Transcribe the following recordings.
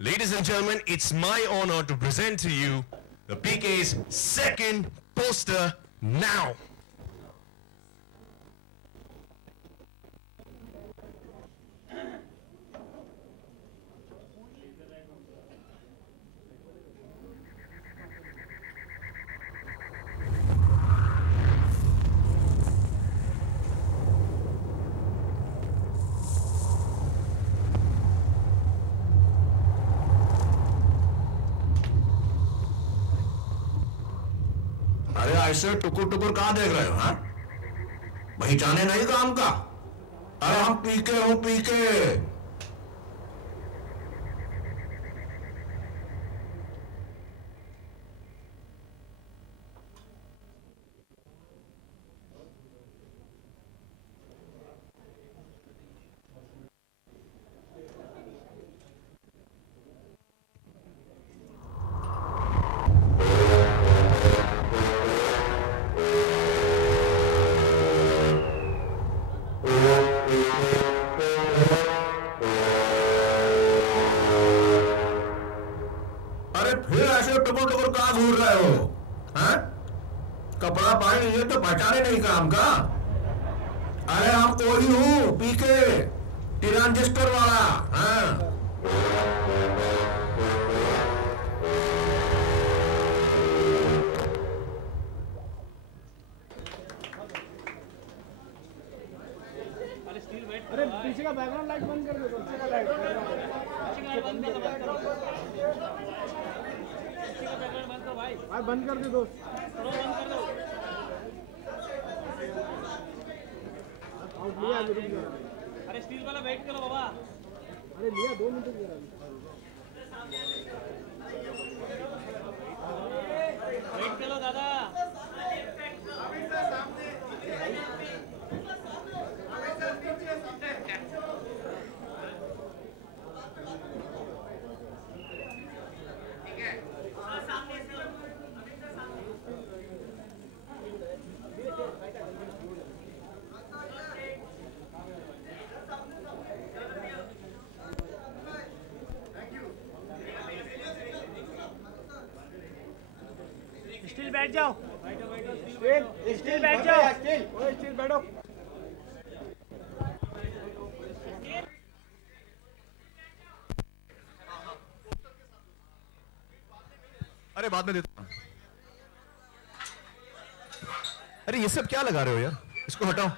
Ladies and gentlemen, it's my honor to present to you the PK's second poster now. अरे ऐसे टुकुर टुकुर कहां देख रहे हो? हाँ, वही जाने नहीं काम का। अरे हम पीके हूं, पीके। अरे फिर ऐसे टुकुर टुकुर कहां घूर रहे हो? हाँ, कपड़ा पानी लीजिए तो पहचाने नहीं काम का। अरे हम वही हूँ, पीके, ट्रांजिस्टर वाला। हाँ, अरे पीछे का बैकग्राउंड लाइट बंद कर दो, पीछे का लाइट बंद कर दो भाई, बंद कर दो दोस्त, आउट लिया अभी, रुक जा। अरे स्टील वाला वेट करो बाबा। अरे लिया 2 मिनट के लिए। वेट करो दादा। स्टील बैठ जाओ, स्टील बैठ जाओ, स्टील बैठो। अरे बाद में देता हूं। अरे ये सब क्या लगा रहे हो यार, इसको हटाओ।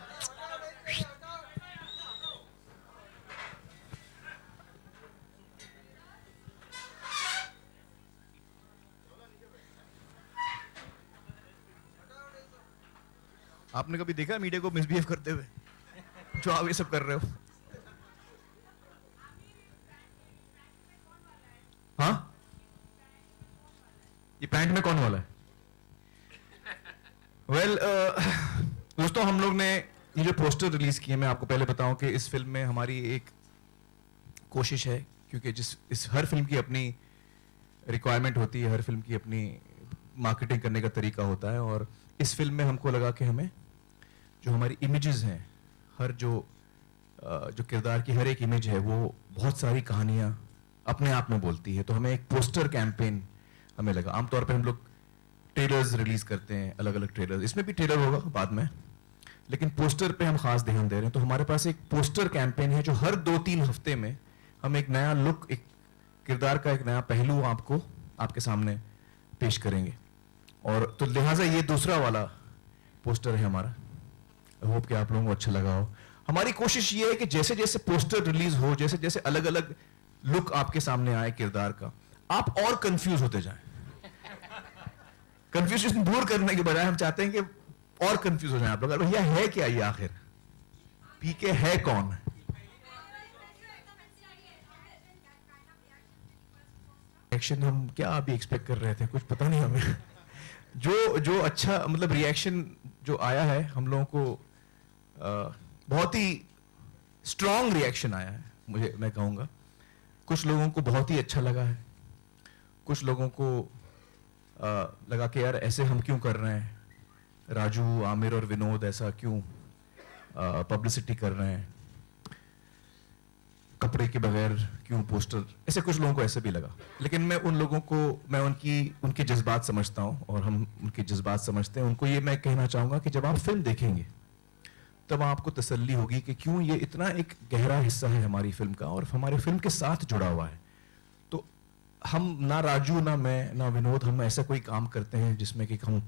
आपने कभी देखा मीडिया को मिसबिहेव करते हुए, जो आप ये सब कर रहे हो? हाँ, ये पैंट में कौन वाला है? वेल, दोस्तों, हम लोग ने ये जो पोस्टर रिलीज किए, मैं आपको पहले बताऊं कि इस फिल्म में हमारी एक कोशिश है, क्योंकि इस हर फिल्म की अपनी रिक्वायरमेंट होती है, हर फिल्म की अपनी मार्केटिंग करने का तरीका होता है, और इस फिल्म में हमको लगा कि हमें जो हमारी इमेजेस हैं, हर जो किरदार की हर एक इमेज है, वो बहुत सारी कहानियां अपने आप में बोलती है। तो हमें एक पोस्टर कैंपेन हमें लगा। आमतौर पे हम लोग ट्रेलर्स रिलीज करते हैं, अलग अलग ट्रेलर, इसमें भी ट्रेलर होगा बाद में, लेकिन पोस्टर पे हम खास ध्यान दे रहे हैं। तो हमारे पास एक पोस्टर कैंपेन है जो हर 2-3 हफ्ते में हम एक नया लुक, एक किरदार का एक नया पहलू आपको आपके सामने पेश करेंगे। और तो लिहाजा ये दूसरा वाला पोस्टर है हमारा। होप कि आप लोगों को अच्छा लगा हो। हमारी कोशिश ये है कि जैसे जैसे पोस्टर रिलीज हो, जैसे जैसे अलग अलग लुक आपके सामने आए किरदार का, आप और कंफ्यूज होते जाएं। कंफ्यूजन दूर करने के बजाय हम चाहते हैं कि और कंफ्यूज हो जाएं आप लोग। भैया है क्या ये आखिर? पीके है कौन? रिएक्शन हम क्या अभी एक्सपेक्ट कर रहे थे, कुछ पता नहीं हमें। जो अच्छा, मतलब रिएक्शन जो आया है हम लोगों को, बहुत ही स्ट्रॉन्ग रिएक्शन आया है, मैं कहूँगा। कुछ लोगों को बहुत ही अच्छा लगा है, कुछ लोगों को लगा कि यार ऐसे हम क्यों कर रहे हैं, राजू, आमिर और विनोद ऐसा क्यों पब्लिसिटी कर रहे हैं। कपड़े के बगैर क्यों पोस्टर, ऐसे कुछ लोगों को ऐसे भी लगा। लेकिन मैं उन लोगों को, मैं उनके जज्बात समझता हूँ और हम उनके जज्बात समझते हैं। उनको ये मैं कहना चाहूँगा कि जब आप फिल्म देखेंगे तब आपको तसल्ली होगी कि क्यों ये इतना एक गहरा हिस्सा है हमारी फिल्म का और हमारे फिल्म के साथ जुड़ा हुआ है। तो हम, ना राजू, ना मैं, ना विनोद, हम ऐसा कोई काम करते हैं जिसमें कि हम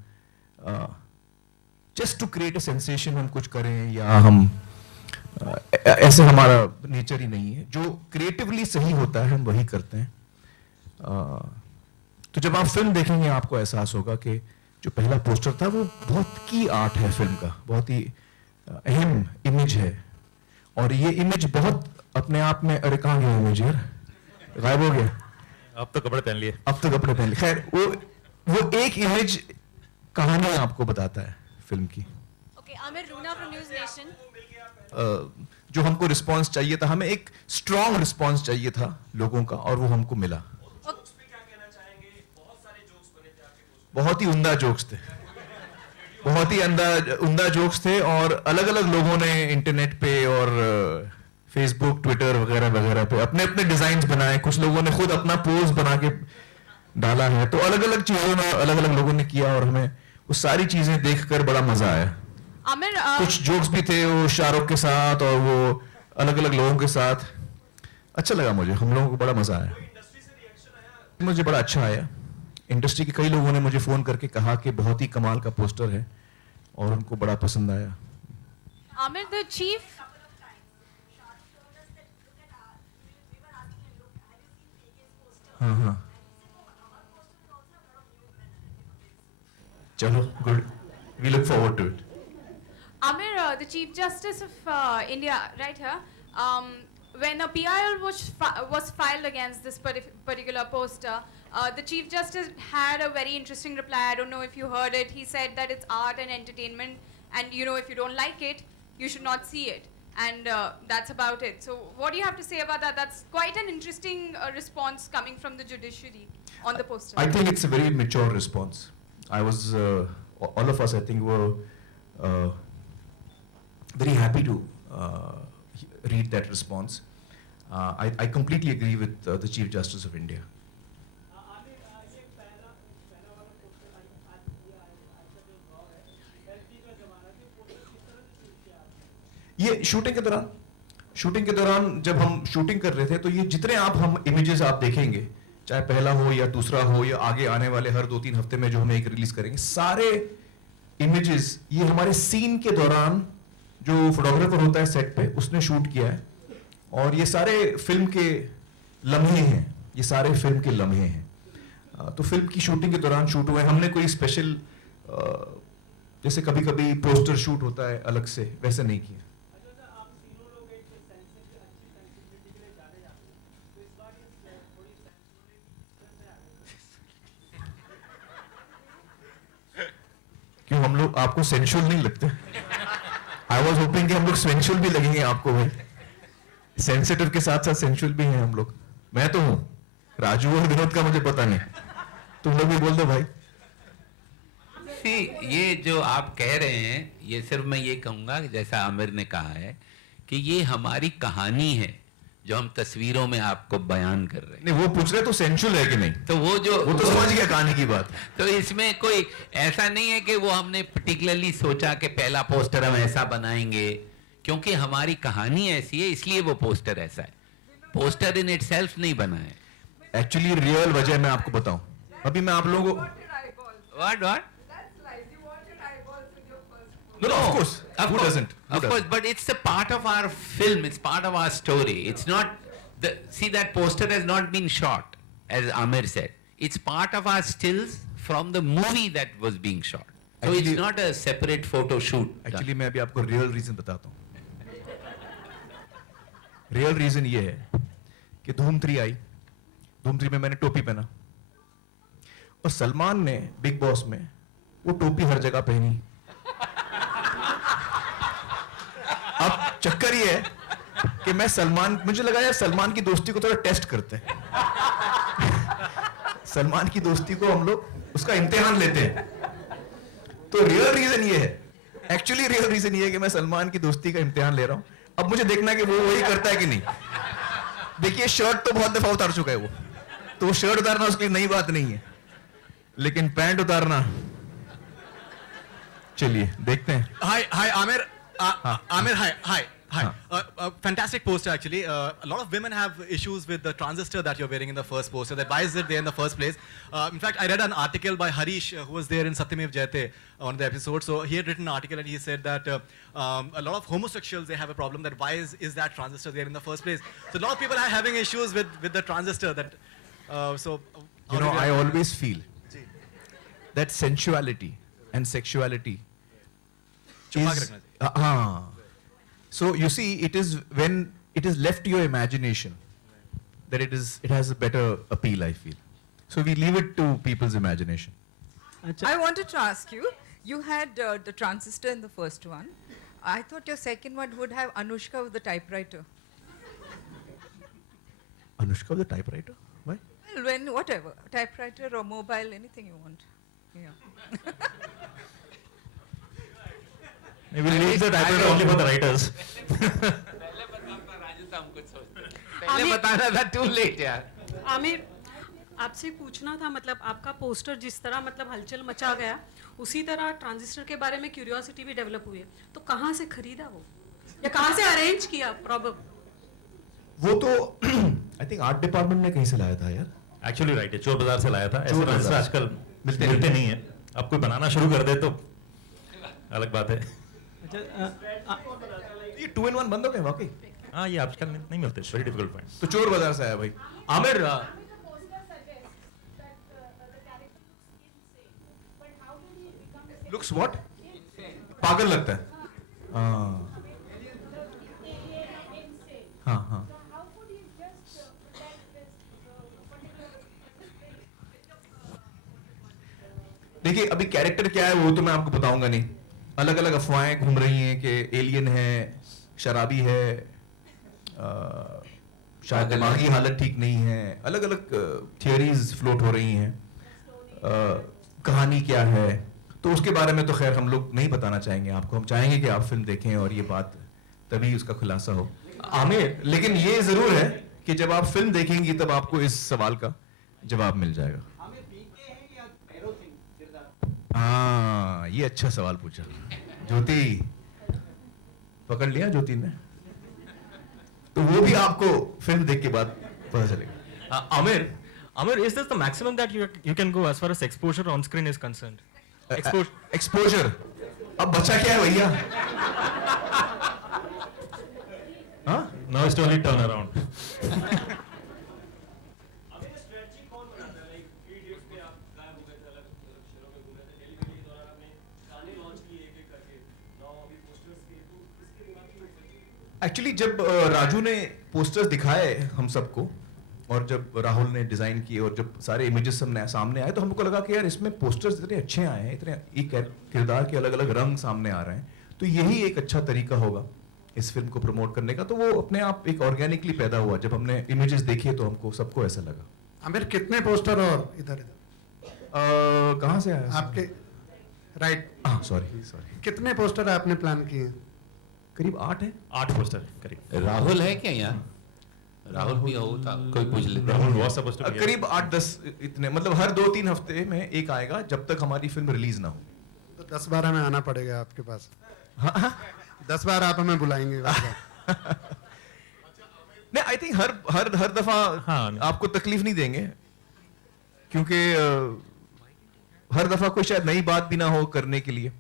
just to create a sensation हम कुछ करें, या हम ऐसे हमारा नेचर ही नहीं है। जो क्रिएटिवली सही होता है हम वही करते हैं। तो जब आप फिल्म देखेंगे आपको एहसास होगा कि जो पहला पोस्टर था वो बहुत की आर्ट है फिल्म का, बहुत ही अहम इमेज है। और ये इमेज बहुत अपने आप में, अरे कहाँ गया इमेज यार, गायब हो गया। अब तो कपड़े पहन लिए। अब तो कपड़े पहन लिए। खैर वो एक इमेज कहानी आपको बताता है फिल्म की। Okay, Amir Runa from News Nation. जो हमको रिस्पांस चाहिए था, हमें एक स्ट्रॉन्ग रिस्पांस चाहिए था लोगों का, और वो हमको मिला। बहुत ही उम्दा जोक्स थे, बहुत ही उम्दा जोक्स थे, और अलग अलग लोगों ने इंटरनेट पे और फेसबुक, ट्विटर वगैरह वगैरह पे अपने अपने डिजाइन बनाए। कुछ लोगों ने खुद अपना पोज बना के डाला है। तो अलग अलग चीजों में अलग अलग लोगों ने किया और हमें वो सारी चीजें देखकर बड़ा मजा आया। Amir, कुछ जोक्स भी थे वो शाहरुख के साथ और वो अलग अलग लोगों के साथ। अच्छा लगा मुझे, हम लोगों को बड़ा मजा आया, मुझे बड़ा अच्छा आया। इंडस्ट्री के कई लोगों ने मुझे फोन करके कहा कि बहुत ही कमाल का पोस्टर है और उनको बड़ा पसंद आया। Amir, the chief. हाँ हाँ, चलो good, we look forward to it. Amir, the Chief Justice of India, right here. When a PIL was filed against this particular poster, the Chief Justice had a very interesting reply. I don't know if you heard it. He said that it's art and entertainment, and you know, if you don't like it, you should not see it. And that's about it. So what do you have to say about that? That's quite an interesting response coming from the judiciary on the poster. I think it's a very mature response. I was, all of us, I think, were very happy to read that response. I completely agree with the Chief Justice of India. ये shooting के दौरान जब हम shooting कर रहे थे, तो ये जितने हम इमेजेस आप देखेंगे, चाहे पहला हो या दूसरा हो या आगे आने वाले हर 2-3 हफ्ते में जो हम एक रिलीज करेंगे, सारे इमेजेस ये हमारे सीन के दौरान जो फोटोग्राफर होता है सेट पे उसने शूट किया है। और ये सारे फिल्म के लम्हे हैं, ये सारे फिल्म के लम्हे हैं। तो फिल्म की शूटिंग के दौरान शूट हुए। हमने कोई स्पेशल, जैसे कभी कभी पोस्टर शूट होता है अलग से, वैसे नहीं किया। क्यों, हम लोग आपको सेंशुअल नहीं लगते? आई वॉज होपिंग कि हम लोग सेंशुअल भी लगेंगे आपको भाई। सेंसिटिव के साथ साथ सेंशुअल भी हैं हम लोग। मैं तो हूं, राजू और विनोद का मुझे पता नहीं, तुम लोग भी बोल दो भाई। ये जो आप कह रहे हैं, ये सिर्फ मैं ये कहूंगा कि जैसा आमिर ने कहा है कि ये हमारी कहानी है जो हम तस्वीरों में आपको बयान कर रहे हैं। नहीं, वो पूछ रहे तो सेंशुअल है कि नहीं, तो वो तो समझ गया कहानी की बात। तो इसमें कोई ऐसा नहीं है कि वो हमने पर्टिकुलरली सोचा कि पहला पोस्टर हम ऐसा बनाएंगे, क्योंकि हमारी कहानी ऐसी है इसलिए वो पोस्टर ऐसा है। पोस्टर इन इटसेल्फ नहीं बना है। एक्चुअली रियल वजह मैं आपको बताऊं, अभी मैं आप लोगों को What? No, of course. Who doesn't? Who Of course, doesn't? but it's a part of our film. It's part of our story. It's not see, that poster has not been shot, as Amir said. It's part of our stills from the movie that was being shot. So Actually- it's not a separate photo shoot. Actually मैं अभी आपको real reason बताता हूँ। Real reason ये है कि धूम 3 आई, धूम 3 में मैंने टोपी पहना और सलमान ने बिग बॉस में वो टोपी हर जगह पहनी। अब चक्कर ये है कि मैं सलमान, मुझे लगा यार सलमान की दोस्ती को थोड़ा टेस्ट करते हैं। सलमान की दोस्ती को हम लोग उसका इम्तिहान लेते हैं। तो रियल रीजन ये है, एक्चुअली रियल रीजन ये है कि मैं सलमान की दोस्ती का इम्तिहान ले रहा हूं। अब मुझे देखना है कि वो वही करता है कि नहीं। देखिए शर्ट तो बहुत दफा उतार चुका है वो, तो शर्ट उतारना उसके लिए नई बात नहीं है, लेकिन पैंट उतारना, चलिए देखते हैं. Hi, Amir. Amir, hi. Fantastic poster, actually. A lot of women have issues with the transistor that you're wearing in the first poster. That why is it there in the first place? In fact, I read an article by Harish, who was there in Satyamev Jayate on the episode. So he had written an article and he said that a lot of homosexuals, they have a problem that why is that transistor there in the first place? So a lot of people are having issues with the transistor. That You know, I always feel that sensuality and sexuality छुपा के is, रखना चाहिए. हाँ. So you see, it is when it is left to your imagination that it has a better appeal, I feel. So we leave it to people's imagination. I wanted to ask you, you had the transistor in the first one. I thought your second one would have Anushka with the typewriter. Anushka with the typewriter? Why? Well, when whatever, typewriter or mobile, anything you want. Yeah. We will leave the typewriter only for the writers. पहले बताना था, too late यार. आमिर, आपसे पूछना था, मतलब आपका poster जिस तरह मतलब हलचल मचा गया, उसी तरह ट्रांजिस्टर के बारे में क्यूरियोसिटी भी डेवलप हुई है. तो कहाँ से खरीदा वो, या कहाँ से अरेंज किया प्रॉब्लम? वो तो आई थिंक आर्ट डिपार्टमेंट ने कहीं से लाया था यार. एक्चुअली राइट है, चोर बाजार से लाया था. ऐसे चोर ट्रांजिस्टर बाजार। आजकल मिलते मिलते नहीं है. अब कोई बनाना शुरू कर दे तो अलग बात है. ये 2-in-1 बंद हो गए वाकई. हाँ, ये आजकल नहीं मिलते. Very difficult point. तो चोर बाजार से आया भाई. Aamir, looks what? पागल लगता है. हाँ हाँ. देखिए अभी कैरेक्टर क्या है वो तो मैं आपको बताऊंगा नहीं. अलग अलग अफवाहें घूम रही हैं कि एलियन है, शराबी है, शायद दिमागी हालत ठीक नहीं है. अलग अलग थियरीज फ्लोट हो रही हैं. कहानी क्या है तो उसके बारे में तो खैर हम लोग नहीं बताना चाहेंगे आपको. हम चाहेंगे कि आप फिल्म देखें और ये बात तभी उसका खुलासा हो. आमिर, लेकिन ये जरूर है कि जब आप फिल्म देखेंगी तब आपको इस सवाल का जवाब मिल जाएगा. हाँ, ये अच्छा सवाल पूछा. ज्योति पकड़ लिया ज्योति ने. तो वो भी आपको फिल्म देख के बाद पता चलेगा. Amir, is this the maximum that you can go as far as exposure on screen is concerned? Exposure. अब बचा क्या है भैया? हाँ? Now it's only turn around. Actually जब राजू ने पोस्टर्स दिखाए हम सबको और जब राहुल ने डिजाइन किए और जब सारे इमेजेस सामने आए तो हमको लगा कि यार इसमें पोस्टर्स इतने अच्छे आए हैं, इतने एक किरदार के अलग अलग रंग सामने आ रहे हैं, तो यही एक अच्छा तरीका होगा इस फिल्म को प्रमोट करने का. तो वो अपने आप एक ऑर्गेनिकली पैदा हुआ. जब हमने इमेजेस देखे तो हमको सबको ऐसा लगा. आमिर, कितने पोस्टर और इधर कहाँ से आया आपके? राइट, हाँ सॉरी. कितने पोस्टर आपने प्लान किए? करीब 8 है. 8 पोस्टर करीब. राहुल है क्या यहाँ? राहुल भी हो था, कोई पूछ ले. Rahul was supposed to be करीब 8-10 इतने, मतलब हर 2-3 हफ्ते में एक आएगा जब तक हमारी फिल्म रिलीज ना हो. तो 10-12 में आना पड़ेगा आपके पास. हाँ 10 बार आप हमें बुलाएंगे. नहीं, आई थिंक हर दफा हाँ. आपको तकलीफ नहीं देंगे क्योंकि हर दफा कोई शायद नई बात भी ना हो करने के लिए.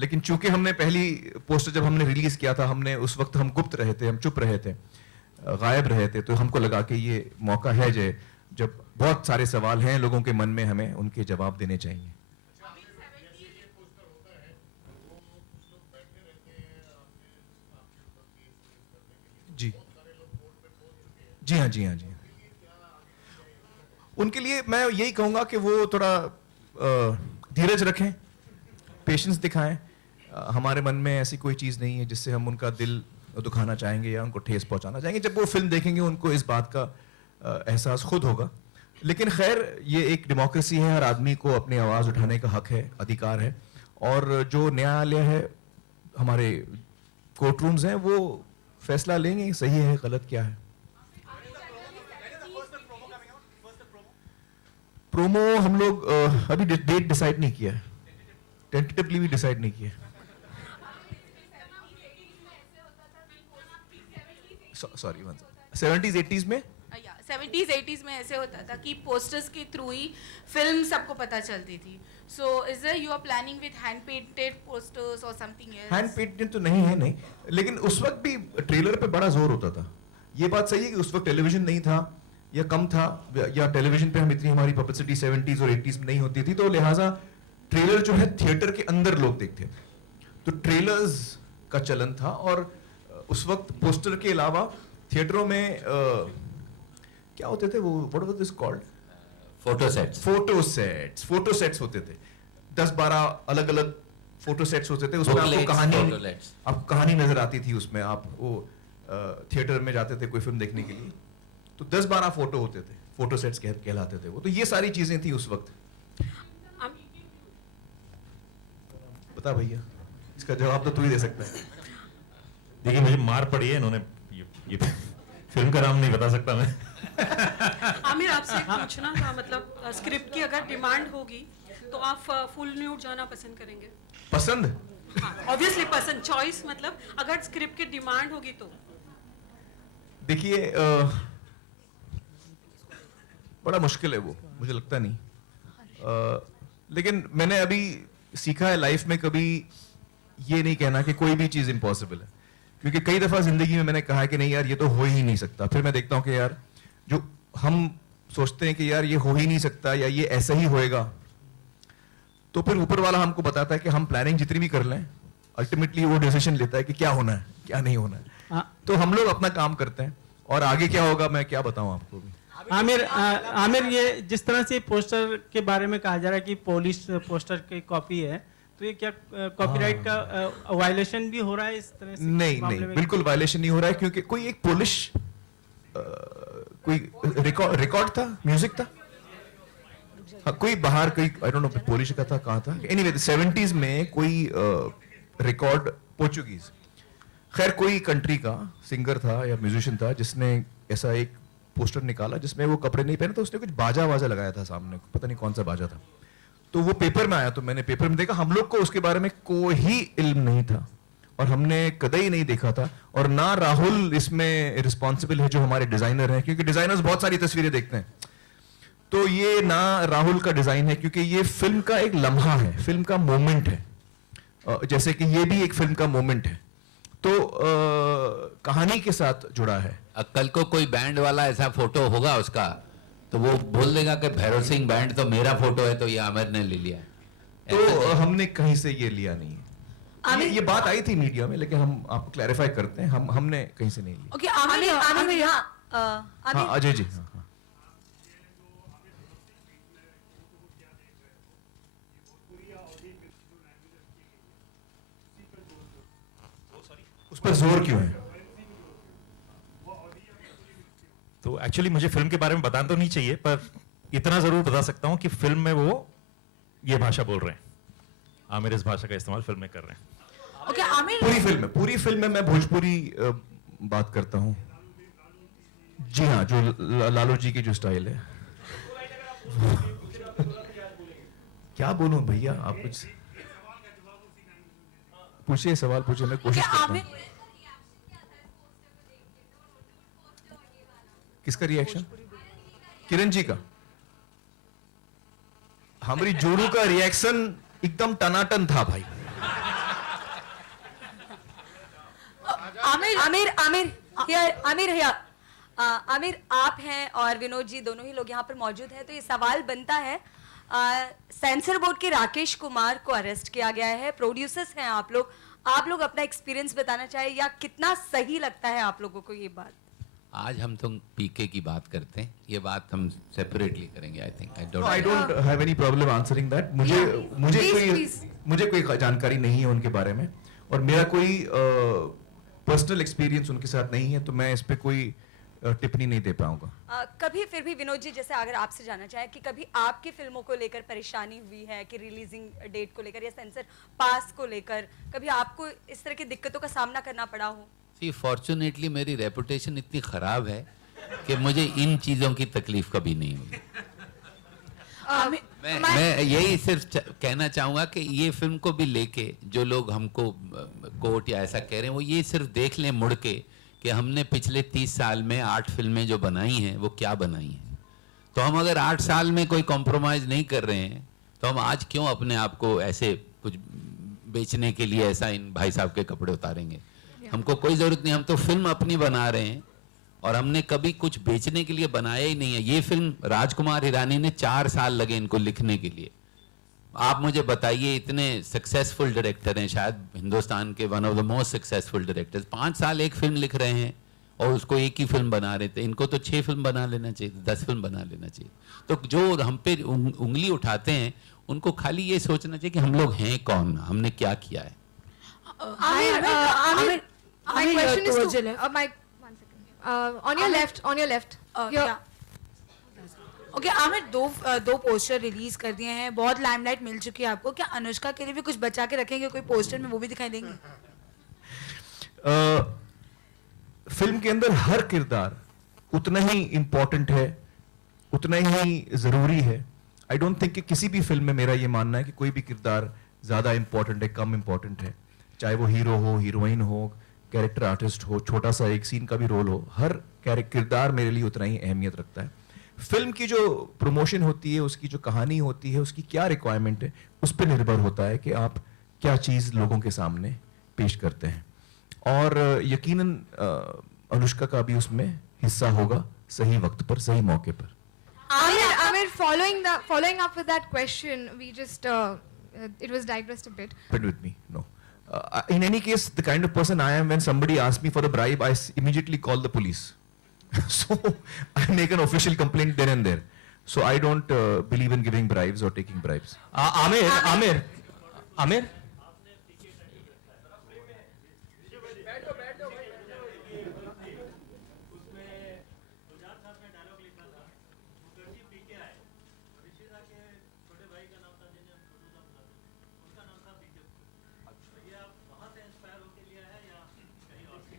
लेकिन चूंकि हमने पहली पोस्टर जब हमने रिलीज किया था, हमने उस वक्त हम गुप्त रहे थे, हम चुप रहे थे, गायब रहे थे, तो हमको लगा कि ये मौका है जब बहुत सारे सवाल हैं लोगों के मन में, हमें उनके जवाब देने चाहिए. जी जी हाँ, जी हाँ, जी हाँ. उनके लिए मैं यही कहूंगा कि वो थोड़ा धीरज रखें, पेशेंस दिखाएं. हमारे मन में ऐसी कोई चीज़ नहीं है जिससे हम उनका दिल दुखाना चाहेंगे या उनको ठेस पहुंचाना चाहेंगे. जब वो फिल्म देखेंगे उनको इस बात का एहसास खुद होगा. लेकिन खैर, ये एक डेमोक्रेसी है, हर आदमी को अपनी आवाज़ उठाने का हक है, अधिकार है. और जो न्यायालय है, हमारे कोर्ट रूम्स हैं, वो फैसला लेंगे सही है गलत क्या है. प्रोमो हम लोग अभी डेट डिसाइड नहीं किया है, टेंटेटिवली भी डिसाइड नहीं किया है। सॉरी 70s 80s में 70s 80s में ऐसे होता था कि पोस्टर्स के थ्रू ही फिल्म सबको पता चलती थी. So is there you are planning with hand painted posters or something else? Hand painted तो नहीं है, नहीं, लेकिन उस वक्त भी ट्रेलर पे बड़ा जोर होता था। ये बात सही है कि उस वक्त टेलीविजन नहीं था या कम था, या टेलीविजन पे हम इतनी हमारी पब्लिसिटी 70s और 80s में नहीं होती थी, तो लिहाजा ट्रेलर जो है थिएटर के अंदर लोग देखते थे, तो ट्रेलर्स का चलन था। और उस वक्त पोस्टर के अलावा थिएटरों में क्या होते थे वो, what was this called, photo sets होते थे। 10-12 अलग अलग फोटो सेट्स होते थे, उसमें आपको कहानी नजर आती थी, उसमें आप वो थिएटर में जाते थे कोई फिल्म देखने के लिए, तो 10-12 फोटो होते थे, फोटो सेट्स कहलाते थे वो। तो ये सारी चीजें थी उस वक्त। बता भैया, इसका जवाब तो तू ही दे सकता है। देखिए मुझे मार पड़ी है इन्होंने, ये फिल्म का नाम नहीं बता सकता मैं। आमिर आपसे पूछना था, मतलब स्क्रिप्ट की अगर डिमांड होगी तो आप फुल न्यूड जाना पसंद करेंगे? पसंद? हाँ, ऑब्वियसली पसंद, चॉइस, मतलब अगर स्क्रिप्ट की डिमांड होगी तो। देखिए बड़ा मुश्किल है वो, मुझे लगता नहीं, लेकिन मैंने अभी सीखा है लाइफ में कभी ये नहीं कहना कि कोई भी चीज इम्पॉसिबल है, क्योंकि कई दफा जिंदगी में मैंने कहा कि नहीं यार ये तो हो ही नहीं सकता, फिर मैं देखता हूं कि यार जो हम सोचते हैं कि यार ये हो ही नहीं सकता या ये ऐसा ही होएगा, तो फिर ऊपर वाला हमको बताता है कि हम प्लानिंग जितनी भी कर लें, अल्टीमेटली वो डिसीजन लेता है कि क्या होना है क्या नहीं होना है। तो हम लोग अपना काम करते हैं और आगे क्या होगा मैं क्या बताऊं आपको भी। आमिर ये जिस तरह से पोस्टर के बारे में कहा जा रहा है कि पॉलिश पोस्टर की कॉपी है, तो ये क्या कॉपीराइट का वायलेशन भी हो रहा है इस तरह से? नहीं, बिल्कुल वायलेशन नहीं हो रहा है, क्योंकि कोई एक पोलिश कोई रिकॉर्ड था, म्यूजिक था, कोई बाहर कोई आई डोंट नो पोलिश का था, कहाँ था, एनीवे 70s में कोई रिकॉर्ड पोर्चुगीज, खैर कोई कंट्री का सिंगर था या म्यूजिशियन था जिसने ऐसा एक पोस्टर निकाला जिसमें वो कपड़े नहीं पहने, तो उसने कुछ बाजा लगाया था सामने, पता नहीं कौन सा बाजा था, तो वो पेपर में आया, तो मैंने पेपर में देखा, हम लोग को उसके बारे में कोई इल्म नहीं था और हमने कदई नहीं देखा था, और ना राहुल इसमें रिस्पॉन्सिबल है जो हमारे डिजाइनर हैं, क्योंकि डिजाइनर्स बहुत सारी तस्वीरें देखते हैं, तो ये ना राहुल का डिजाइन है, क्योंकि ये फिल्म का एक लम्हा है, फिल्म का मोमेंट है, जैसे कि ये भी एक फिल्म का मोमेंट है, तो कहानी के साथ जुड़ा है। कल को कोई बैंड वाला ऐसा फोटो होगा उसका, तो वो बोल देगा कि भैरव सिंह बैंड तो मेरा फोटो है, तो ये आमिर ने ले लिया, तो हमने कहीं से ये लिया नहीं है। ये बात आई थी मीडिया में, लेकिन हम आपको क्लैरिफाई करते हैं, हमने कहीं से नहीं लिया। ओके आमिर भैया, हाँ अजय जी, हाँ। उस पर जोर क्यों है? तो एक्चुअली मुझे फिल्म के बारे में बताना तो नहीं चाहिए, पर इतना जरूर बता सकता हूं कि फिल्म में वो ये भाषा बोल रहे हैं, आमिर इस भाषा का इस्तेमाल फिल्म में कर रहे हैं। ओके आमिर, पूरी फिल्म में मैं भोजपुरी बात करता हूँ। जी हाँ, जो लालू जी की जो स्टाइल है। क्या बोलूं भैया, आप कुछ पूछिए, सवाल पूछिए, मैं कोशिश करता हूँ। किसका रिएक्शन? किरण जी का? हमारी जोड़ू का रिएक्शन एकदम टनाटन था भाई। आमिर आप हैं और विनोद जी दोनों ही लोग यहाँ पर मौजूद हैं, तो ये सवाल बनता है, सेंसर बोर्ड के राकेश कुमार को अरेस्ट किया गया है, प्रोड्यूसर्स हैं आप लोग अपना एक्सपीरियंस बताना चाहिए, या कितना सही लगता है आप लोगों को ये बात? आज हम तो पीके की बात करते हैं, ये बात हम सेपरेटली करेंगे। I think I don't have any problem answering that. मुझे कोई जानकारी नहीं है उनके बारे में, और मेरा कोई पर्सनल एक्सपीरियंस उनके साथ नहीं है, तो मैं इस पे कोई टिप्पणी नहीं दे पाऊंगा। कभी फिर भी विनोद जी, जैसे अगर आपसे जानना चाहे कि कभी आपकी फिल्मों को लेकर परेशानी हुई है कि रिलीजिंग डेट को लेकर या सेंसर पास को लेकर कभी आपको इस तरह की दिक्कतों का सामना करना पड़ा हो? सी फॉर्चुनेटली मेरी रेपुटेशन इतनी खराब है कि मुझे इन चीजों की तकलीफ कभी नहीं हुई। मैं यही सिर्फ कहना चाहूंगा कि ये फिल्म को भी लेके जो लोग हमको कोर्ट या ऐसा कह रहे हैं, वो ये सिर्फ देख लें मुड़ के कि हमने पिछले 30 साल में 8 फिल्में जो बनाई हैं वो क्या बनाई हैं। तो हम अगर 8 साल में कोई कॉम्प्रोमाइज नहीं कर रहे हैं तो हम आज क्यों अपने आप को ऐसे कुछ बेचने के लिए ऐसा इन भाई साहब के कपड़े उतारेंगे। हमको कोई जरूरत नहीं, हम तो फिल्म अपनी बना रहे हैं और हमने कभी कुछ बेचने के लिए बनाया ही नहीं है। ये फिल्म राजकुमार हिरानी ने 4 साल लगे इनको लिखने के लिए। आप मुझे बताइए, इतने सक्सेसफुल डायरेक्टर हैं, शायद हिंदुस्तान के one of the most successful directors, 5 साल एक फिल्म लिख रहे हैं और उसको एक ही फिल्म बना रहे थे। इनको तो 6 फिल्म बना लेना चाहिए, 10 फिल्म बना लेना चाहिए। तो जो हम पे उंगली उठाते हैं उनको खाली ये सोचना चाहिए कि हम लोग हैं कौन, हमने क्या किया है। My question is to on your left, on your left. Okay Aamir, दो पोस्टर रिलीज कर दिए हैं, बहुत लाइमलाइट मिल चुकी है आपको। क्या अनुष्का के लिए भी कुछ बचा के रखेंगे कोई पोस्टर में, वो भी दिखाई देंगे? फिल्म के अंदर हर किरदार उतना ही इंपॉर्टेंट है, उतना ही जरूरी है। आई डोंट थिंक कि किसी भी फिल्म में मेरा ये मानना है कि कोई भी किरदार ज्यादा इंपॉर्टेंट है, कम इंपॉर्टेंट है। चाहे वो हीरो हो, हीरोइन हो, कैरेक्टर आर्टिस्ट हो, छोटा सा एक सीन का भी रोल हो, हर किरदार मेरे लिए उतना ही अहमियत रखता है। फिल्म की जो प्रमोशन होती है, उसकी जो कहानी होती है, उसकी क्या रिक्वायरमेंट है, उस पर निर्भर होता है कि आप क्या चीज लोगों के सामने पेश करते हैं। और यकीनन अनुष्का का भी उसमें हिस्सा होगा, सही वक्त पर, सही मौके पर। Amir, following up with that question, we just it was digressed a bit. But with me, no. In any case, the kind of person I am, when somebody asks me for a bribe, I immediately call the police. So I make an official complaint there and there. So I don't believe in giving bribes or taking bribes. Amir.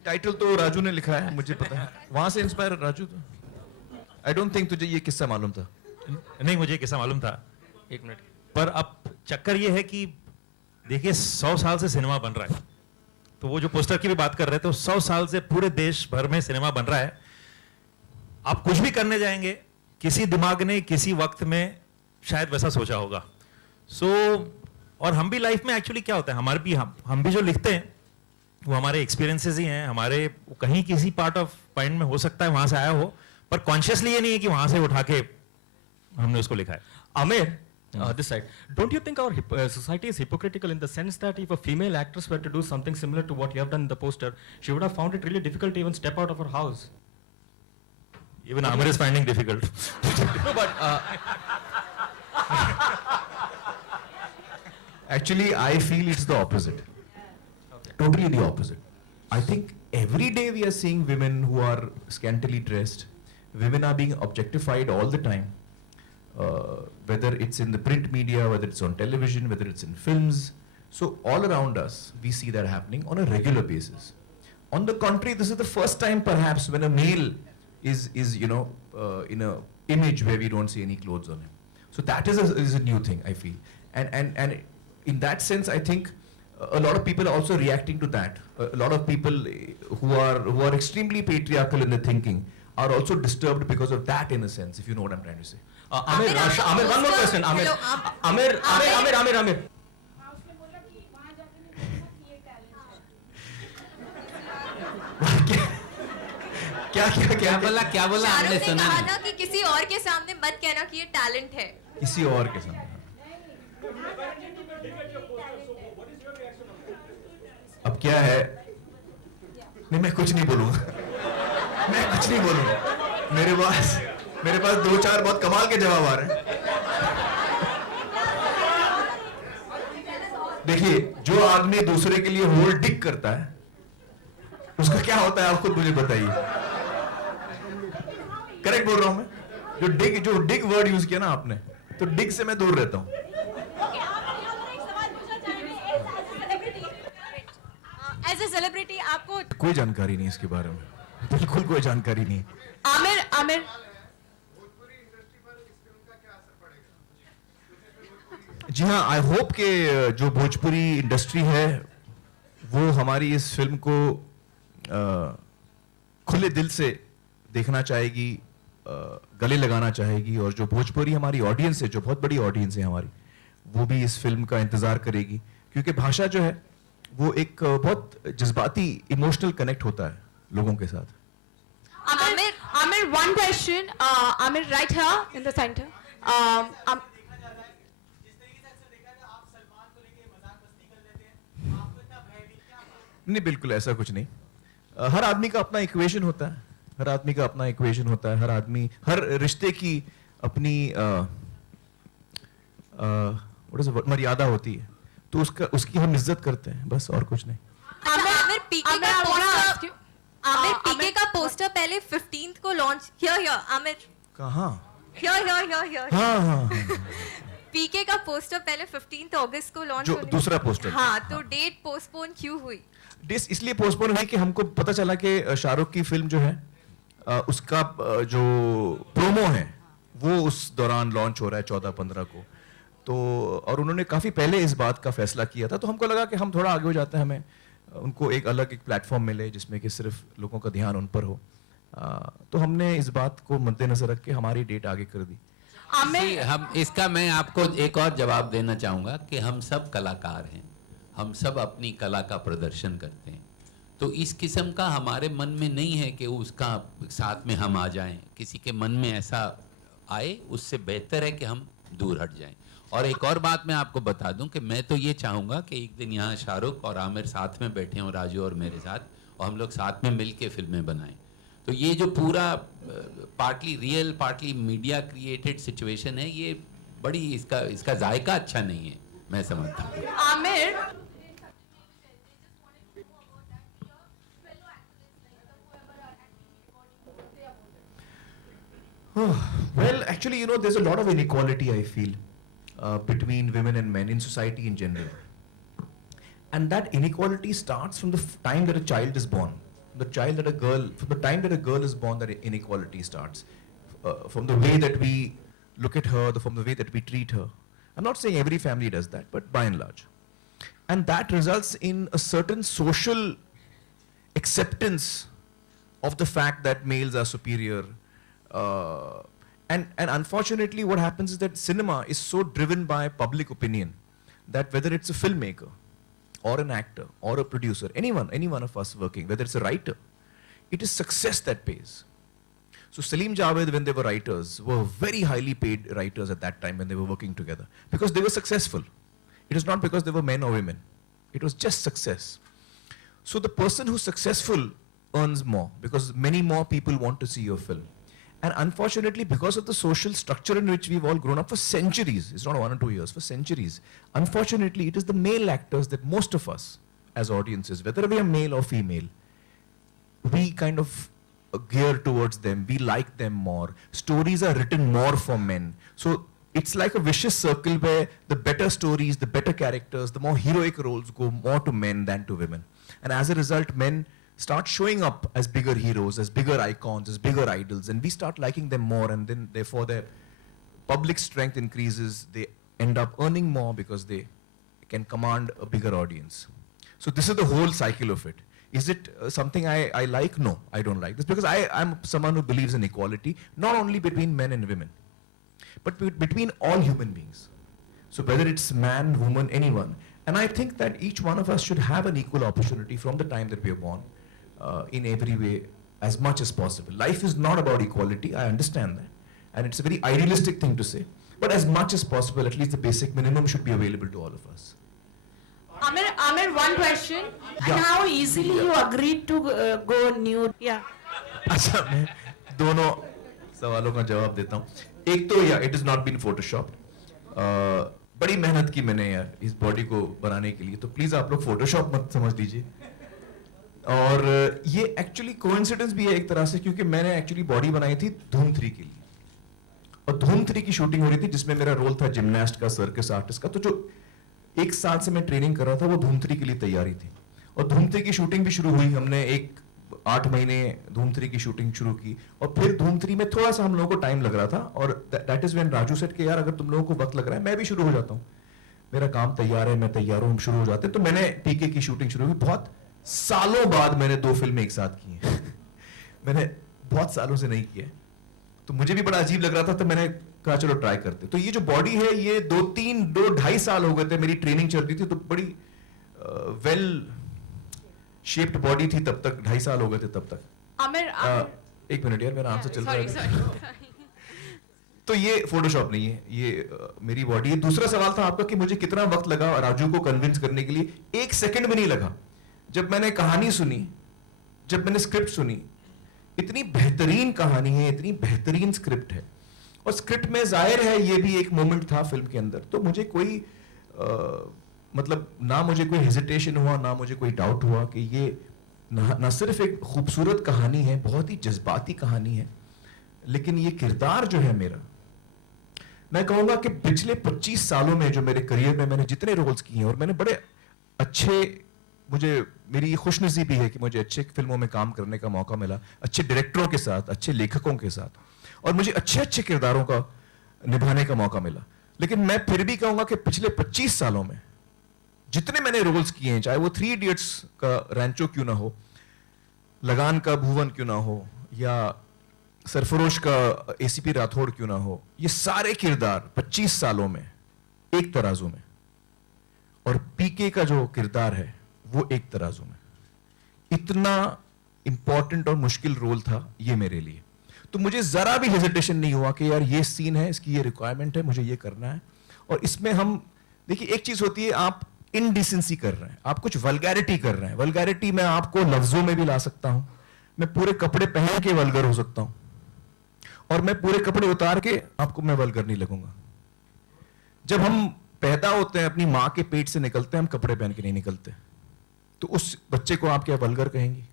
Title तो राजू ने लिखा है, मुझे पता है, वहां से inspire Raju. तो आई डोंट थिंक तुझे ये किस्सा मालूम था। नहीं, मुझे किस्सा मालूम था, 1 मिनट। पर अब चक्कर ये है कि देखिए 100 साल से सिनेमा बन रहा है, तो वो जो पोस्टर की भी बात कर रहे थे, 100 साल से पूरे देश भर में सिनेमा बन रहा है। आप कुछ भी करने जाएंगे, किसी दिमाग ने किसी वक्त में शायद वैसा सोचा होगा। और हम भी लाइफ में एक्चुअली क्या होता है, हम भी जो लिखते हैं वो हमारे एक्सपीरियंसेस ही हैं, हमारे कहीं किसी पार्ट ऑफ माइंड में हो सकता है वहां से आया हो, पर कॉन्शियसली ये नहीं है कि वहां से उठा के हमने उसको लिखा है। Amir, this side. Don't you think our society is hypocritical in the sense that if a female actress were to do something similar to what you have done in the poster, she would have found it really difficult to even step out of her house? Even Amir is finding difficult. No, but Actually, I feel it's the opposite. Totally the opposite. I think every day we are seeing women who are scantily dressed. Women are being objectified all the time. Whether it's in the print media, whether it's on television, whether it's in films. So all around us, we see that happening on a regular basis. On the contrary, this is the first time perhaps when a male is in a image where we don't see any clothes on him. So that is a new thing, I feel. And in that sense, I think a lot of people are also reacting to that. A lot of people who are extremely patriarchal in their thinking are also disturbed because of that, in a sense, if you know what I'm trying to say. Amir, one more question. Amir. क्या बोला हमने सुना नहीं। कहा कि किसी और के सामने मत कहना कि ये टैलेंट है। किसी और के सामने। अब क्या है, नहीं मैं कुछ नहीं बोलूंगा, मेरे पास 2-4 बहुत कमाल के जवाब आ रहे हैं। देखिए, जो आदमी दूसरे के लिए होल डिग करता है उसका क्या होता है, आप खुद मुझे बताइए। करेक्ट बोल रहा हूं मैं? जो डिग वर्ड यूज किया ना आपने, तो डिग से मैं दूर रहता हूं। एज ए सेलिब्रिटी आपको कोई जानकारी नहीं इसके बारे में, बिल्कुल कोई जानकारी नहीं। आमिर जी हाँ, आई होप कि जो भोजपुरी इंडस्ट्री है वो हमारी इस फिल्म को खुले दिल से देखना चाहेगी, गले लगाना चाहेगी, और जो भोजपुरी हमारी ऑडियंस है, जो बहुत बड़ी ऑडियंस है हमारी, वो भी इस फिल्म का इंतजार करेगी, क्योंकि भाषा जो है वो एक बहुत जज्बाती इमोशनल कनेक्ट होता है लोगों के साथ. Amir, one question. Amir, right here in the center. नहीं, बिल्कुल ऐसा कुछ नहीं. हर आदमी का अपना इक्वेशन होता है, हर आदमी का अपना इक्वेशन होता है, हर रिश्ते की अपनी मर्यादा होती है, तो उसकी हम इज्जत करते हैं, बस, और कुछ नहीं. आमिर, पीके का पोस्टर पहले 15th को लॉन्च आमिर कहाँ? हाँ. पीके का पोस्टर पहले 15th अगस्त को लॉन्च, जो दूसरा पोस्टर, हाँ, तो डेट पोस्टपोन क्यों हुई? डेट इसलिए पोस्टपोन हुई कि हमको पता चला कि शाहरुख की फिल्म जो है उसका जो प्रोमो है वो उस दौरान लॉन्च हो रहा है 14-15 को, तो और उन्होंने काफ़ी पहले इस बात का फैसला किया था, तो हमको लगा कि हम थोड़ा आगे हो जाते हैं, हमें उनको एक प्लेटफॉर्म मिले जिसमें कि सिर्फ लोगों का ध्यान उन पर हो, तो हमने इस बात को मद्देनजर रख के हमारी डेट आगे कर दी. हम इसका मैं आपको एक और जवाब देना चाहूँगा कि हम सब कलाकार हैं, हम सब अपनी कला का प्रदर्शन करते हैं, तो इस किस्म का हमारे मन में नहीं है कि उसका साथ में हम आ जाएं. किसी के मन में ऐसा आए, उससे बेहतर है कि हम दूर हट जाएं. और एक और बात मैं आपको बता दूं कि मैं तो ये चाहूँगा कि एक दिन यहाँ शाहरुख और आमिर साथ में बैठे हों, राजू और मेरे साथ, और हम लोग साथ में मिल के फिल्में बनाएं. तो ये जो पूरा partly real partly media created situation है, ये बड़ी इसका जायका अच्छा नहीं है, मैं समझता हूँ. Amir, Well, actually, there's a lot of inequality, I feel, between women and men in society in general. And that inequality starts from the time that a child is born. From the time that a girl is born, that inequality starts. From the way that we look at her, from the way that we treat her. I'm not saying every family does that, but by and large. And that results in a certain social acceptance of the fact that males are superior. And unfortunately what happens is that cinema is so driven by public opinion that whether it's a filmmaker or an actor or a producer, any one of us working, whether it's a writer, it is success that pays. So Salim Javed, when they were writers, were very highly paid writers at that time when they were working together, because they were successful. It was not because they were men or women. It was just success. So the person who's successful earns more because many more people want to see your film. And unfortunately, because of the social structure in which we've all grown up for centuries, it's not 1 or 2 years, for centuries, unfortunately, it is the male actors that most of us, as audiences, whether we are male or female, we kind of gear towards them, we like them more. Stories are written more for men. So it's like a vicious circle where the better stories, the better characters, the more heroic roles go more to men than to women. And as a result, men start showing up as bigger heroes, as bigger icons, as bigger idols, and we start liking them more, and then therefore their public strength increases. They end up earning more because they can command a bigger audience. So this is the whole cycle of it. Is it something I like? No, I don't like this, because I'm someone who believes in equality, not only between men and women, but between all human beings. So whether it's man, woman, anyone. And I think that each one of us should have an equal opportunity from the time that we are born, in every way, as much as possible. Life is not about equality, I understand that. And it's a very idealistic thing to say. But as much as possible, at least the basic minimum should be available to all of us. Amir, one question. Yeah. And how easily you agreed to go nude? Yeah. अच्छा, मैं दोनों सवालों का जवाब देता हूँ. एक तो it is not been Photoshop. बड़ी मेहनत की मैंने यार इस बॉडी को बनाने के लिए, तो प्लीज आप लोग फोटोशॉप मत समझ लीजिए. और ये एक्चुअली कोइंसिडेंस भी है एक तरह से, क्योंकि मैंने एक्चुअली बॉडी बनाई थी धूम 3 के लिए, और धूम 3 की शूटिंग हो रही थी जिसमें मेरा रोल था जिमनास्ट का, सर्कस आर्टिस्ट का. तो जो 1 साल से मैं ट्रेनिंग कर रहा था वो धूम 3 के लिए तैयारी थी, और धूम 3 की शूटिंग भी शुरू हुई. हमने 8 महीने धूम 3 की शूटिंग शुरू की, और फिर धूम 3 में थोड़ा सा हम लोगों को टाइम लग रहा था, और that is when Raju said कि यार अगर तुम लोगों को वक्त लग रहा है मैं भी शुरू हो जाता हूँ. मेरा काम तैयार है, मैं तैयार हूं, हम शुरू हो जाते हैं। तो मैंने पीके की शूटिंग शुरू की। बहुत सालों बाद मैंने 2 फिल्में एक साथ की हैं। मैंने बहुत सालों से नहीं किया, तो मुझे भी बड़ा अजीब लग रहा था, तो मैंने कहा चलो ट्राई करते। तो ये जो बॉडी है, ये 2-2.5 साल हो गए थे, मेरी ट्रेनिंग चल रही थी, तो बड़ी वेल शेप्ड बॉडी थी तब तक, 2.5 साल हो गए थे तब तक। आमिर, एक मिनट यार, मेरा आंसर चल रहा है। सॉरी। तो ये फोटोशॉप नहीं है, ये मेरी बॉडी है। दूसरा सवाल था आपका कि मुझे कितना वक्त लगा राजू को कन्विंस करने के लिए। 1 सेकंड भी नहीं लगा। जब मैंने कहानी सुनी, जब मैंने स्क्रिप्ट सुनी, इतनी बेहतरीन कहानी है, इतनी बेहतरीन स्क्रिप्ट है, और स्क्रिप्ट में जाहिर है ये भी एक मोमेंट था फिल्म के अंदर। तो मुझे कोई मतलब ना मुझे कोई हेजिटेशन हुआ, ना मुझे कोई डाउट हुआ कि ये ना सिर्फ एक खूबसूरत कहानी है, बहुत ही जज्बाती कहानी है, लेकिन ये किरदार जो है मेरा, मैं कहूंगा कि पिछले 25 सालों में जो मेरे करियर में मैंने जितने रोल्स किए हैं, और मैंने बड़े अच्छे, मुझे मेरी खुशनसीबी है कि मुझे अच्छे फिल्मों में काम करने का मौका मिला, अच्छे डायरेक्टरों के साथ, अच्छे लेखकों के साथ, और मुझे अच्छे अच्छे किरदारों का निभाने का मौका मिला। लेकिन मैं फिर भी कहूंगा कि पिछले 25 सालों में जितने मैंने रोल्स किए हैं, चाहे वो 3 इडियट्स का रैंचो क्यों ना हो, लगान का भुवन क्यों ना हो, या सरफरोश का एसीपी राठौड़ क्यों ना हो, ये सारे किरदार 25 सालों में एक तराजू में, और पीके का जो किरदार है वो एक तराजू में। इतना इंपॉर्टेंट और मुश्किल रोल था ये मेरे लिए। तो मुझे जरा भी हेजिटेशन नहीं हुआ कि यार ये सीन है, इसकी ये रिक्वायरमेंट है, मुझे ये करना है। और इसमें हम देखिए, एक चीज होती है आप इनडिसेंसी कर रहे हैं, आप कुछ वल्गैरिटी कर रहे हैं। वल्गैरिटी मैं आपको लफ्जों में भी ला सकता हूं, मैं पूरे कपड़े पहन के वल्गर हो सकता हूं, और मैं पूरे कपड़े उतार के आपको मैं वल्गर नहीं लगूंगा। जब हम पैदा होते हैं, अपनी मां के पेट से निकलते हैं, हम कपड़े पहन के नहीं निकलते, तो उस बच्चे को आप क्या वल्गर कहेंगे?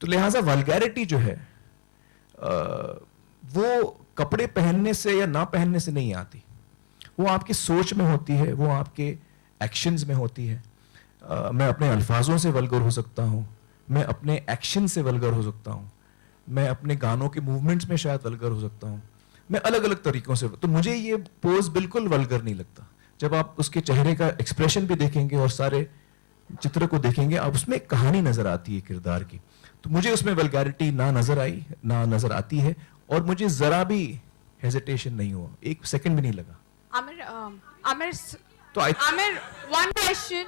तो लिहाजा वल्गैरिटी जो है वो कपड़े पहनने से या ना पहनने से नहीं आती, वो आपकी सोच में होती है, वो आपके एक्शंस में होती है। मैं अपने अल्फाजों से वल्गर हो सकता हूं, मैं अपने एक्शन से वल्गर हो सकता हूं, मैं अपने गानों के मूवमेंट्स में शायद वल्गर हो सकता हूं, मैं अलग अलग तरीकों से। तो मुझे ये पोज बिल्कुल वल्गर नहीं लगता। जब आप उसके चेहरे का एक्सप्रेशन भी देखेंगे और सारे चित्र को देखेंगे, आप उसमें एक कहानी नजर आती है किरदार की। तो मुझे उसमें वल्गैरिटी ना नजर आई, ना नजर आती है, और मुझे जरा भी हेजिटेशन नहीं हुआ, 1 सेकंड भी नहीं लगा। Aamir, one question.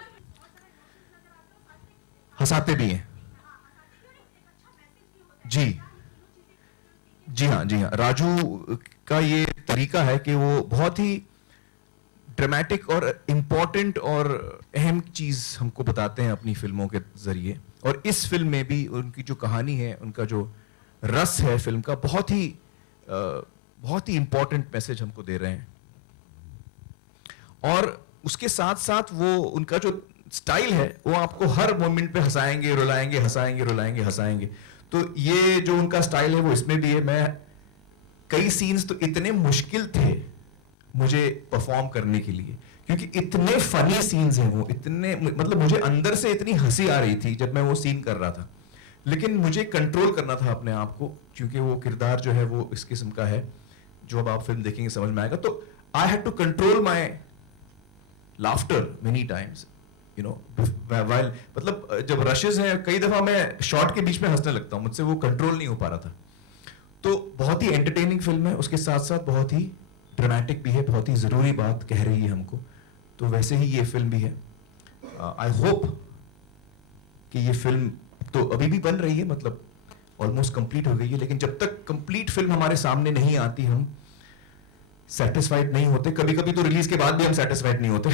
हंसाते भी हैं जी, जी हाँ, जी हाँ। राजू का ये तरीका है कि वो बहुत ही ड्रामेटिक और इम्पोर्टेंट और अहम चीज हमको बताते हैं अपनी फिल्मों के जरिए। और इस फिल्म में भी उनकी जो कहानी है, उनका जो रस है फिल्म का, बहुत ही इंपॉर्टेंट मैसेज हमको दे रहे हैं। और उसके साथ साथ वो उनका जो स्टाइल है, वो आपको हर मोमेंट पे हंसाएंगे, रुलाएंगे, हंसाएंगे, रुलाएंगे, हंसाएंगे। तो ये जो उनका स्टाइल है वो इसमें भी है। मैं कई सीन्स तो इतने मुश्किल थे मुझे परफॉर्म करने के लिए, क्योंकि इतने फनी सीन्स हैं वो, इतने मतलब मुझे अंदर से इतनी हंसी आ रही थी जब मैं वो सीन कर रहा था, लेकिन मुझे कंट्रोल करना था अपने आप को, क्योंकि वो किरदार जो है वो इस किस्म का है जो अब आप फिल्म देखेंगे समझ में आएगा। तो I had to control my laughter many times, you know, while, मतलब जब रशेस हैं, कई दफा मैं शॉट के बीच में हंसने लगता हूं, मुझसे वो कंट्रोल नहीं हो पा रहा था। तो बहुत ही एंटरटेनिंग फिल्म है, उसके साथ साथ बहुत ही ड्रामेटिक भी है, बहुत ही जरूरी बात कह रही है हमको। तो वैसे ही ये फिल्म भी है। आई होप कि ये फिल्म तो अभी भी बन रही है, मतलब ऑलमोस्ट कंप्लीट हो गई है, लेकिन जब तक कंप्लीट फिल्म हमारे सामने नहीं आती हम सेटिस्फाइड नहीं होते। कभी कभी तो रिलीज के बाद भी हम सेटिस्फाइड नहीं होते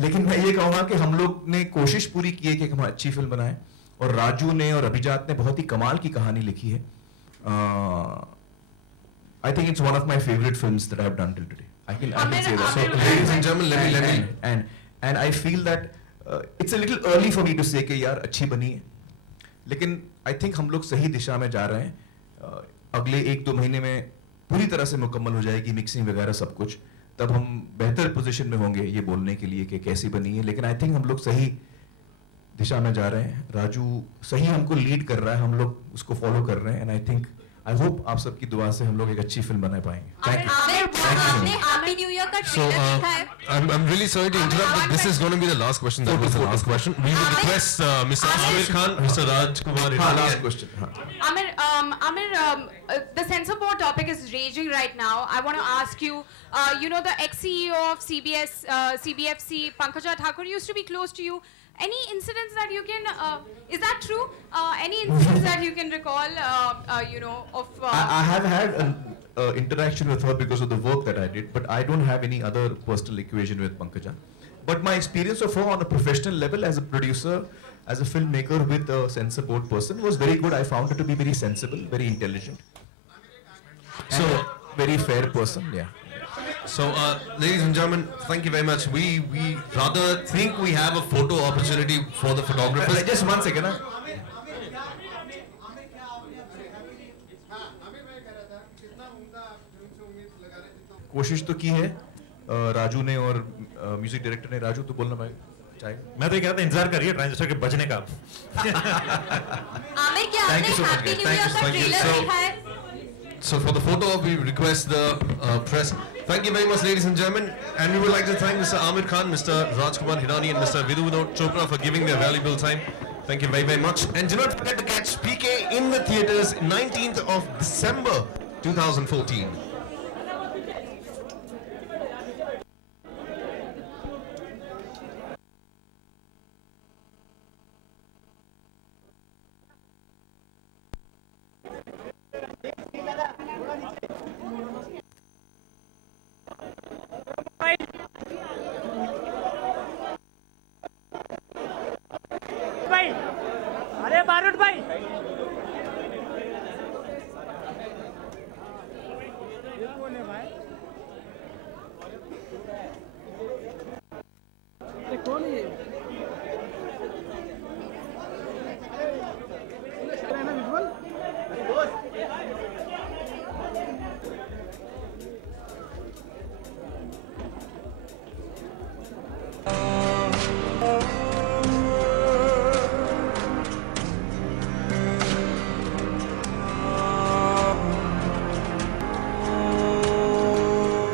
लेकिन मैं ये कहूंगा कि हम लोग ने कोशिश पूरी की है कि हम अच्छी फिल्म बनाएं, और राजू ने और अभिजात ने बहुत ही कमाल की कहानी लिखी है। I think it's one of my favorite films that I have done till today. I can say that. So, ladies and gentlemen, let me and I feel that it's a little early for me to say कि यार अच्छी बनी है, लेकिन I think हम लोग सही दिशा में जा रहे हैं। अगले 1-2 महीने में पूरी तरह से मुकम्मल हो जाएगी मिक्सिंग वगैरह सब कुछ, तब हम बेहतर पोजीशन में होंगे ये बोलने के लिए कि कैसी बनी है। लेकिन आई थिंक हम लोग सही दिशा में जा रहे हैं, राजू सही हमको लीड कर रहा है, हम लोग उसको फॉलो कर रहे हैं, and I think I hope आप सबकी दुआ से हम लोग एक अच्छी फिल्म बना पाएंगे। Thank you. Happy new year का So, ट्रेलर देखा है? I'm really sorry to interrupt, but this is going to be the last question. That was the last question. We would request Mr. Amir Khan, Mr. Rajkumar Hirani. last question. Amir, the censor board topic is raging right now. I want to ask you, you know, the ex-CEO of CBFC, Pankaj Thakur, used to be close to you. Any incidents that you can, is that true? Any incidents that you can recall, you know, of... I have had an interaction with her because of the work that I did, but I don't have any other personal equation with Pankaja. But my experience of her on a professional level as a producer, as a filmmaker with a censor board person was very good. I found her to be very sensible, very intelligent. So, very fair person, yeah. So, ladies and gentlemen, thank you very much. We rather think we have a photo opportunity for the photographers. Just 1 second. कोशिश तो की है राजू ने और music director ने। राजू तो बोलना भाई चाहे। मैं तो ये कह रहा था इंतजार करिए ट्रांजिस्टर के बजने का। आमिर क्या आपने हैप्पी न्यू ईयर का ट्रेलर देखा है? So for the photo op, we request the press. Thank you very much, ladies and gentlemen. And we would like to thank Mr. Amir Khan, Mr. Rajkumar Hirani and Mr. Vidhu Vinod Chopra for giving their valuable time. Thank you very, very much. And do not forget to catch PK in the theatres 19th of December 2014.